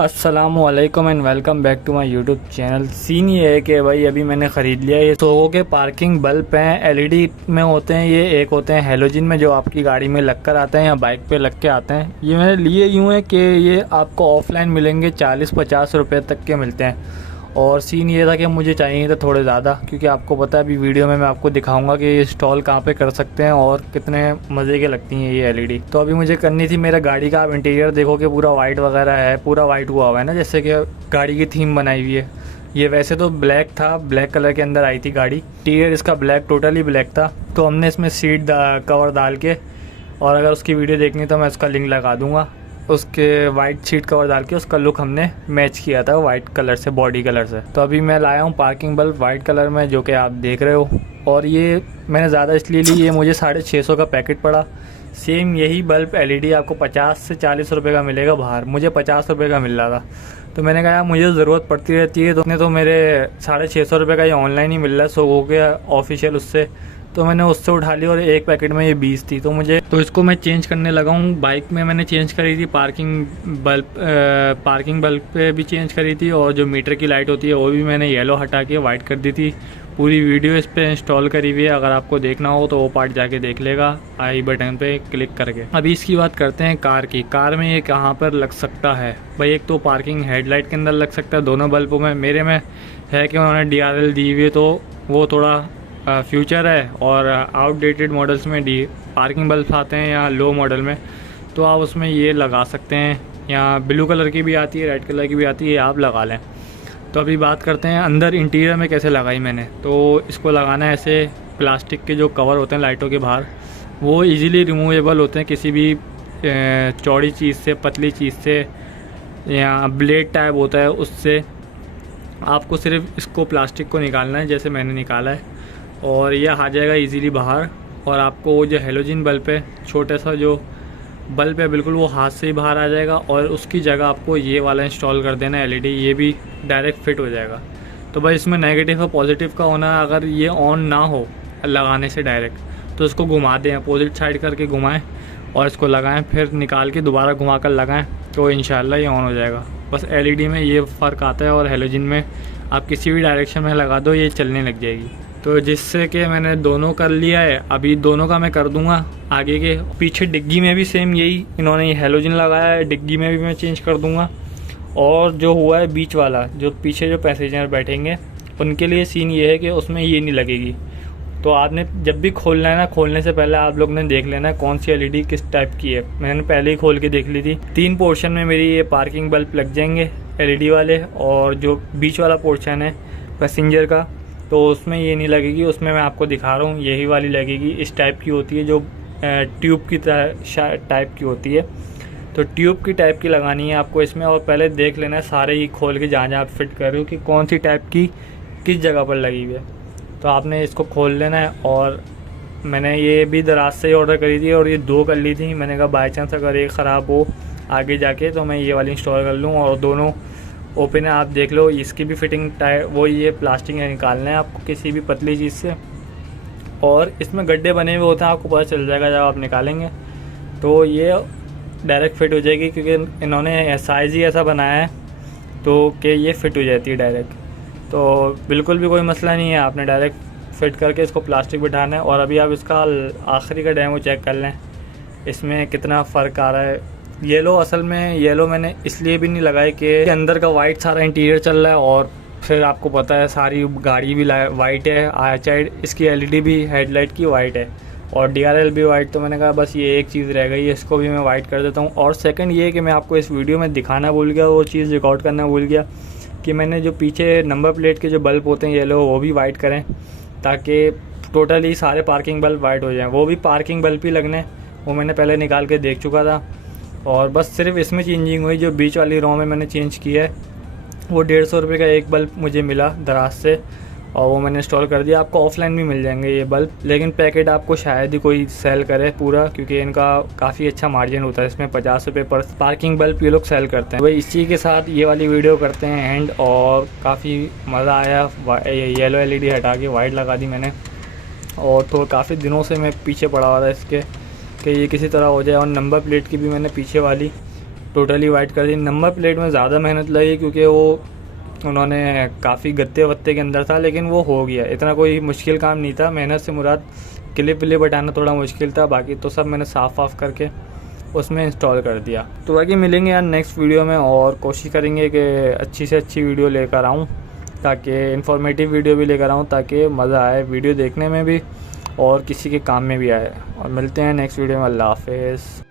अस्सलामुअलैकुम and welcome back to my YouTube channel. Scene ये है कि भाई अभी मैंने ख़रीद लिया ये सोगो के पार्किंग बल्ब हैं। एलईडी में होते हैं ये, एक होते हैं हेलोजन में जो आपकी गाड़ी में लग कर आते हैं या बाइक पे लग के आते हैं। ये मैंने लिए यूँ है कि ये आपको ऑफलाइन मिलेंगे 40-50 रुपये तक के मिलते हैं। और सीन ये था कि मुझे चाहिए था थोड़े ज़्यादा, क्योंकि आपको पता है अभी वीडियो में मैं आपको दिखाऊंगा कि ये इंस्टॉल कहाँ पे कर सकते हैं और कितने मज़े के लगती हैं ये एलईडी। तो अभी मुझे करनी थी, मेरा गाड़ी का आप इंटीरियर देखो कि पूरा वाइट वगैरह है, पूरा वाइट हुआ हुआ है ना, जैसे कि गाड़ी की थीम बनाई हुई है। ये वैसे तो ब्लैक था, ब्लैक कलर के अंदर आई थी गाड़ी, इंटीरियर इसका ब्लैक, टोटली ब्लैक था। तो हमने इसमें सीट कवर डाल के, और अगर उसकी वीडियो देखनी तो मैं उसका लिंक लगा दूँगा, उसके वाइट सीट कवर डाल के उसका लुक हमने मैच किया था वाइट कलर से, बॉडी कलर से। तो अभी मैं लाया हूँ पार्किंग बल्ब वाइट कलर में, जो कि आप देख रहे हो। और ये मैंने ज़्यादा इसलिए ली, ये मुझे 650 का पैकेट पड़ा। सेम यही बल्ब एलईडी आपको 50 से 40 रुपये का मिलेगा बाहर, मुझे 50 रुपये का मिल रहा था। तो मैंने कहा मुझे ज़रूरत पड़ती रहती है, तो मेरे 650 रुपये का ये ऑनलाइन ही मिल रहा है सोगो के ऑफिशियल उससे, तो मैंने उससे उठा ली। और एक पैकेट में ये 20 थी, तो इसको मैं चेंज करने लगा हूँ। बाइक में मैंने चेंज करी थी, पार्किंग बल्ब पे भी चेंज करी थी, और जो मीटर की लाइट होती है वो भी मैंने येलो हटा के वाइट कर दी थी। पूरी वीडियो इस पे इंस्टॉल करी हुई है, अगर आपको देखना हो तो वो पार्ट जाके देख लेगा आई बटन पे क्लिक करके। अभी इसकी बात करते हैं कार की। कार में ये कहाँ पर लग सकता है भाई? एक तो पार्किंग हेडलाइट के अंदर लग सकता है दोनों बल्बों में। मेरे में है कि उन्होंने DRL दी हुई है, तो वो थोड़ा फ्यूचर है, और आउटडेटेड मॉडल्स में पार्किंग बल्ब आते हैं या लो मॉडल में, तो आप उसमें ये लगा सकते हैं। या ब्लू कलर की भी आती है, रेड कलर की भी आती है, आप लगा लें। तो अभी बात करते हैं अंदर इंटीरियर में कैसे लगाई मैंने। तो इसको लगाना है ऐसे, प्लास्टिक के जो कवर होते हैं लाइटों के बाहर, वो इजीली रिमूवेबल होते हैं किसी भी चौड़ी चीज़ से, पतली चीज़ से, या ब्लेड टाइप होता है उससे। आपको सिर्फ इसको प्लास्टिक को निकालना है जैसे मैंने निकाला है, और यह आ जाएगा इजीली बाहर। और आपको वो जो हेलोजन बल्ब है, छोटा सा जो बल्ब है बिल्कुल, वो हाथ से ही बाहर आ जाएगा, और उसकी जगह आपको ये वाला इंस्टॉल कर देना एलईडी, ये भी डायरेक्ट फिट हो जाएगा। तो भाई इसमें नेगेटिव और पॉजिटिव का होना है, अगर ये ऑन ना हो लगाने से डायरेक्ट, तो इसको घुमा दें, अपोजिट साइड करके घुमाएं और इसको लगाएं, फिर निकाल के दोबारा घुमा कर लगाएं, तो इंशाल्लाह ये ऑन हो जाएगा। बस एलईडी में ये फ़र्क आता है, और हेलोजन में आप किसी भी डायरेक्शन में लगा दो ये चलने लग जाएगी। तो जिससे कि मैंने दोनों कर लिया है, अभी दोनों का मैं कर दूंगा आगे के। पीछे डिग्गी में भी सेम यही इन्होंने ये हेलोजन लगाया है, डिग्गी में भी मैं चेंज कर दूंगा। और जो हुआ है बीच वाला, जो पीछे जो पैसेंजर बैठेंगे उनके लिए सीन ये है कि उसमें ये नहीं लगेगी। तो आपने जब भी खोलना है ना, खोलने से पहले आप लोग ने देख लेना है कौन सी एलईडी किस टाइप की है। मैंने पहले ही खोल के देख ली थी। 3 पोर्शन में मेरी ये पार्किंग बल्ब लग जाएंगे एलईडी वाले, और जो बीच वाला पोर्शन है पैसेंजर का, तो उसमें ये नहीं लगेगी। उसमें मैं आपको दिखा रहा हूँ, यही वाली लगेगी। इस टाइप की होती है, जो ट्यूब की टाइप की होती है। तो ट्यूब की टाइप की लगानी है आपको इसमें, और पहले देख लेना है सारे ही खोल के जहाँ जहाँ आप फिट कर रहे हो कि कौन सी टाइप की किस जगह पर लगी हुई है। तो आपने इसको खोल लेना है। और मैंने ये भी दराज से ही ऑर्डर करी थी, और ये 2 कर ली थी। मैंने कहा बाई चांस अगर एक ख़राब हो आगे जाके तो मैं ये वाली इंस्टॉल कर लूँ। और दोनों ओपन है, आप देख लो। इसकी भी फिटिंग वो ये प्लास्टिक निकालना है आपको किसी भी पतली चीज़ से, और इसमें गड्ढे बने हुए होते हैं, आपको पता चल जाएगा जब आप निकालेंगे। तो ये डायरेक्ट फिट हो जाएगी, क्योंकि इन्होंने साइज़ ही ऐसा बनाया है तो कि ये फिट हो जाती है डायरेक्ट। तो बिल्कुल भी कोई मसला नहीं है, आपने डायरेक्ट फिट करके इसको प्लास्टिक बिठाना है। और अभी आप इसका आखिरी का डेमो चेक कर लें, इसमें कितना फ़र्क आ रहा है। येलो, असल में येलो मैंने इसलिए भी नहीं लगाई कि अंदर का वाइट सारा इंटीरियर चल रहा है, और फिर आपको पता है सारी गाड़ी भी वाइट है, आउटसाइड इसकी एलईडी भी हेडलाइट की वाइट है, और DRL भी वाइट। तो मैंने कहा बस ये एक चीज़ रह गई है, इसको भी मैं वाइट कर देता हूँ। और सेकंड ये कि मैं आपको इस वीडियो में दिखाना भूल गया, वो चीज़ रिकॉर्ड करना भूल गया, कि मैंने जो पीछे नंबर प्लेट के जो बल्ब होते हैं येलो, वो भी वाइट करें, ताकि टोटली सारे पार्किंग बल्ब वाइट हो जाएँ। वो भी पार्किंग बल्ब ही लगने, वो मैंने पहले निकाल के देख चुका था। और बस सिर्फ इसमें चेंजिंग हुई, जो बीच वाली रो में मैंने चेंज किया है, वो 150 रुपये का एक बल्ब मुझे मिला दराज से, और वो मैंने इंस्टॉल कर दिया। आपको ऑफलाइन भी मिल जाएंगे ये बल्ब, लेकिन पैकेट आपको शायद ही कोई सेल करे पूरा, क्योंकि इनका काफ़ी अच्छा मार्जिन होता है इसमें। 50 रुपये पर पार्किंग बल्ब ये लोग सेल करते हैं। वही इसी के साथ ये वाली वीडियो करते हैं एंड, और काफ़ी मज़ा आया। येलो एलईडी हटा के वाइट लगा दी मैंने, और तो काफ़ी दिनों से मैं पीछे पड़ा हुआ था इसके कि ये किसी तरह हो जाए। और नंबर प्लेट की भी मैंने पीछे वाली टोटली वाइट कर दी। नंबर प्लेट में ज़्यादा मेहनत लगी क्योंकि वो उन्होंने काफ़ी गत्ते वत्ते के अंदर था, लेकिन वो हो गया। इतना कोई मुश्किल काम नहीं था। मेहनत से मुराद क्लिप विलिप हटाना थोड़ा मुश्किल था, बाकी तो सब मैंने साफ़ वाफ करके उसमें इंस्टॉल कर दिया। तो बाकी मिलेंगे यार नेक्स्ट वीडियो में, और कोशिश करेंगे कि अच्छी से अच्छी वीडियो लेकर आऊँ, ताकि इन्फॉर्मेटिव वीडियो भी लेकर आऊँ, ताकि मज़ा आए वीडियो देखने में भी और किसी के काम में भी आए। और मिलते हैं नेक्स्ट वीडियो में। अल्लाह हाफ़िज़।